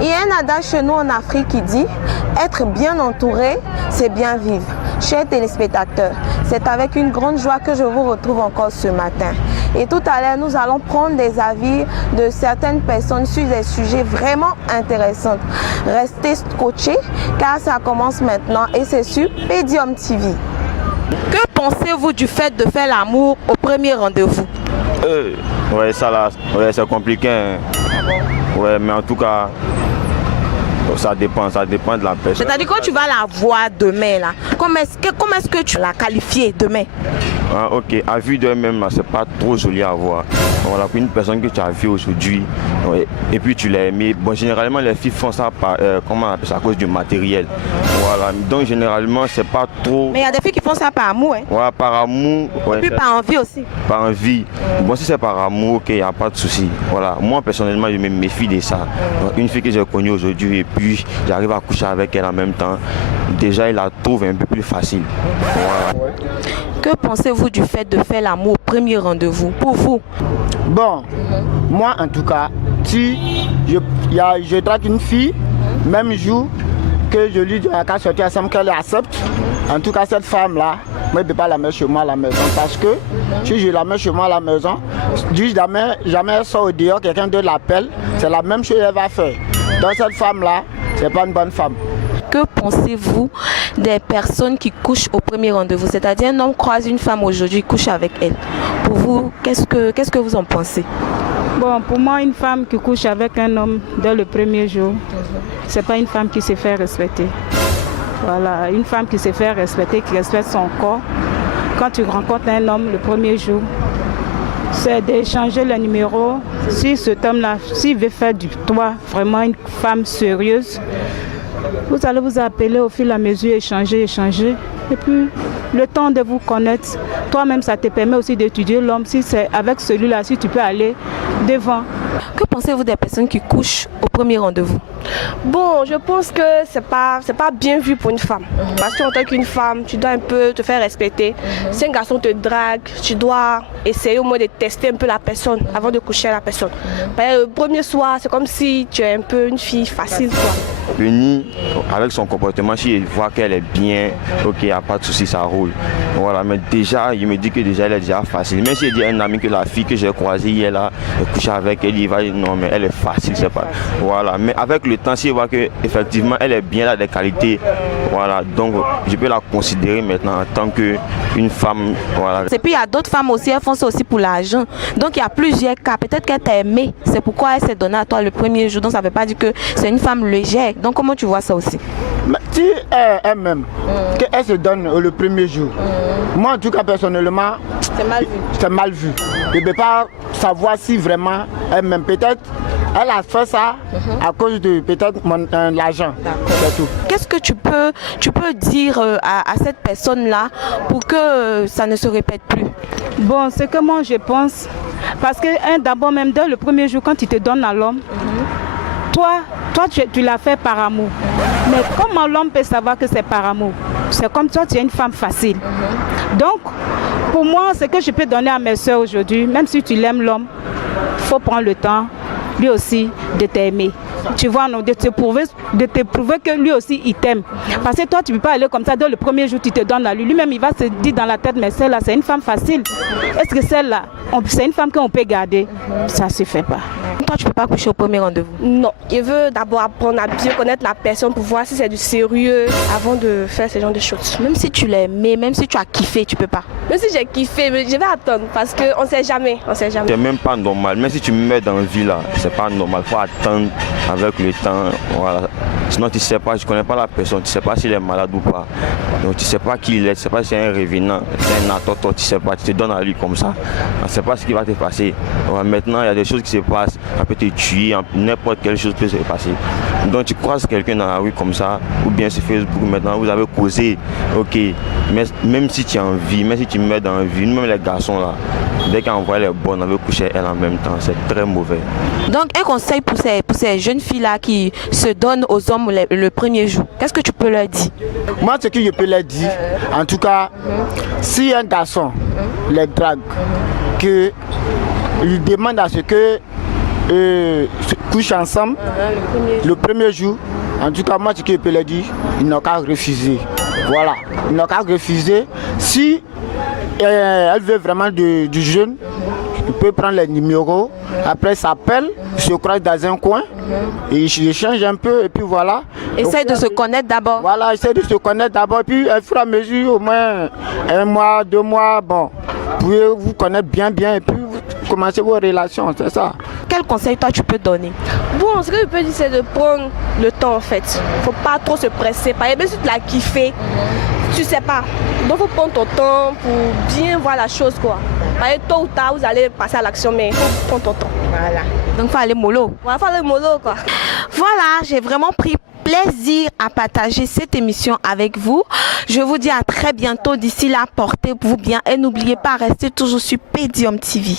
Il y a un adage chez nous en Afrique qui dit « Être bien entouré, c'est bien vivre ». Chers téléspectateurs, c'est avec une grande joie que je vous retrouve encore ce matin. Et tout à l'heure, nous allons prendre des avis de certaines personnes sur des sujets vraiment intéressants. Restez scotchés car ça commence maintenant et c'est sur Podium TV. Que pensez-vous du fait de faire l'amour au premier rendez-vous? Ouais, ça là, ouais, c'est compliqué. Hein. Ouais, mais en tout cas, ça dépend de la personne. C'est-à-dire quand tu vas la voir demain, là, comment est-ce que tu l'as qualifiée demain? Ah, ok, à vue de même, c'est pas trop joli à voir. Voilà, pour une personne que tu as vue aujourd'hui, ouais, et puis tu l'as aimé. Bon, généralement, les filles font ça par, comment on appelle ça, à cause du matériel. Voilà, donc généralement, c'est pas trop. Mais il y a des filles qui font ça par amour, hein? Voilà, par amour. Ouais, et puis par envie aussi. Par envie. Bon, si c'est par amour, ok, il n'y a pas de souci. Voilà, moi personnellement, je me méfie de ça. Une fille que j'ai connue aujourd'hui et puis j'arrive à coucher avec elle en même temps, déjà, il la trouve un peu plus facile. Voilà. Que pensez-vous du fait de faire l'amour au premier rendez-vous pour vous? Bon, moi en tout cas, si je drague une fille, même jour que je lui dis qu'elle sortir ensemble, qu'elle accepte, en tout cas cette femme-là, moi je ne peux pas la mettre chez moi à la maison parce que si je la mets chez moi à la maison, dis jamais elle sort au dehors, quelqu'un d'autre l'appelle, c'est la même chose qu'elle va faire. Donc cette femme-là, c'est pas une bonne femme. Que pensez-vous des personnes qui couchent au premier rendez-vous? C'est-à-dire un homme croise une femme aujourd'hui, couche avec elle. Pour vous, qu'est-ce que vous en pensez? Bon, pour moi, une femme qui couche avec un homme dès le premier jour, c'est pas une femme qui se fait respecter. Voilà, une femme qui se fait respecter, qui respecte son corps. Quand tu rencontres un homme le premier jour, c'est d'échanger le numéro. Si cet homme-là, s'il veut faire de toi vraiment une femme sérieuse, vous allez vous appeler au fil et à mesure, échanger. Et puis, le temps de vous connaître, toi-même, ça te permet aussi d'étudier l'homme. Si c'est avec celui-là, si tu peux aller devant. Que pensez-vous des personnes qui couchent au premier rendez-vous? Bon, je pense que c'est pas bien vu pour une femme. Parce qu'en tant qu'une femme, tu dois un peu te faire respecter. Si un garçon te drague, tu dois essayer au moins de tester un peu la personne avant de coucher avec la personne. Le premier soir, c'est comme si tu es un peu une fille facile, quoi. Unie avec son comportement, si elle voit qu'elle est bien, ok, il n'y a pas de souci, ça roule. Voilà, mais déjà, il me dit que déjà elle est déjà facile. Même si elle dit à un ami que la fille que j'ai croisée hier là, couché avec elle, il va dire non, mais elle est facile, c'est pas. Voilà, mais avec le temps, si elle voit qu'effectivement elle est bien là, des qualités, voilà, donc je peux la considérer maintenant en tant qu'une femme. Voilà. Et puis il y a d'autres femmes aussi, elles font ça aussi pour l'argent. Donc il y a plusieurs cas. Peut-être qu'elle t'a aimé, c'est pourquoi elle s'est donnée à toi le premier jour. Donc ça ne veut pas dire que c'est une femme légère. Donc comment tu vois ça aussi? Mais si elle-même, qu'elle se donne le premier jour, moi en tout cas personnellement, c'est mal vu. Je ne peux pas savoir si vraiment elle-même, peut-être, elle a fait ça à cause de peut-être l'argent. C'est tout. Qu'est-ce que tu peux dire à cette personne-là pour que ça ne se répète plus? Bon, c'est que moi je pense, parce que d'abord même dès le premier jour, quand il te donne à l'homme, toi tu l'as fait par amour. Mais comment l'homme peut savoir que c'est par amour? C'est comme toi, tu es une femme facile. Donc, pour moi, ce que je peux donner à mes soeurs aujourd'hui, même si tu l'aimes l'homme, il faut prendre le temps, lui aussi, de t'aimer. Tu vois, non, de te prouver que lui aussi, il t'aime. Parce que toi, tu ne peux pas aller comme ça, dès le premier jour, tu te donnes à lui. Lui-même, il va se dire dans la tête, mais celle-là, c'est une femme facile. Est-ce que celle-là, c'est une femme qu'on peut garder? Ça ne se fait pas. Toi, tu ne peux pas coucher au premier rendez-vous? Non, je veux d'abord apprendre à bien connaître la personne pour voir si c'est du sérieux avant de faire ce genre de choses. Même si tu l'as aimé, même si tu as kiffé, tu ne peux pas? Même si j'ai kiffé, mais je vais attendre parce qu'on ne sait jamais. C'est même pas normal. Même si tu me mets dans la vie là, c'est pas normal. Il faut attendre avec le temps. Voilà. Sinon, tu ne sais pas, je ne connais pas la personne, tu ne sais pas s'il est malade ou pas. Donc, tu ne sais pas qui il est, tu ne sais pas si c'est un revenant, c'est un atoto, tu ne sais pas, tu te donnes à lui comme ça. On ne sait pas ce qui va te passer. Voilà, maintenant, il y a des choses qui se passent, on peut te tuer, n'importe quelle chose peut se passer. Donc, tu croises quelqu'un dans la rue comme ça, ou bien sur Facebook, maintenant, vous avez causé, ok, mais même si tu as envie, même si tu me mets dans la vie, même les garçons là, dès qu'on voit les bonnes, on veut coucher elle en même temps, c'est très mauvais. Donc, un conseil pour ces jeunes filles-là qui se donnent aux hommes le premier jour, qu'est-ce que tu peux leur dire? Moi, ce que je peux leur dire, en tout cas, si un garçon les drague, qu'il demande à ce que couchent ensemble, le premier jour, en tout cas, moi, ce que je peux leur dire, ils n'ont qu'à refuser. Voilà, ils n'ont qu'à refuser. Si elle veut vraiment du jeune, il peut prendre les numéros, après s'appelle, se croise dans un coin, et il change un peu, et puis voilà. Essaye de se connaître d'abord. Voilà, essaye de se connaître d'abord, et puis au fur et à mesure, au moins 1 mois, 2 mois, bon, vous pouvez vous connaître bien, et puis vous commencez vos relations, c'est ça. Quel conseil toi tu peux donner? Bon, ce que je peux dire, c'est de prendre le temps en fait. Faut pas trop se presser. Par exemple, si tu l'as kiffé, tu sais pas. Donc, faut prendre ton temps pour bien voir la chose, quoi. Par exemple, tôt ou tard, vous allez passer à l'action, mais faut prendre ton temps. Voilà. Donc, faut aller mollo. Voilà, faut aller mollo, quoi. Voilà, j'ai vraiment pris plaisir à partager cette émission avec vous. Je vous dis à très bientôt. D'ici là, portez-vous bien et n'oubliez pas, restez toujours sur Podium TV.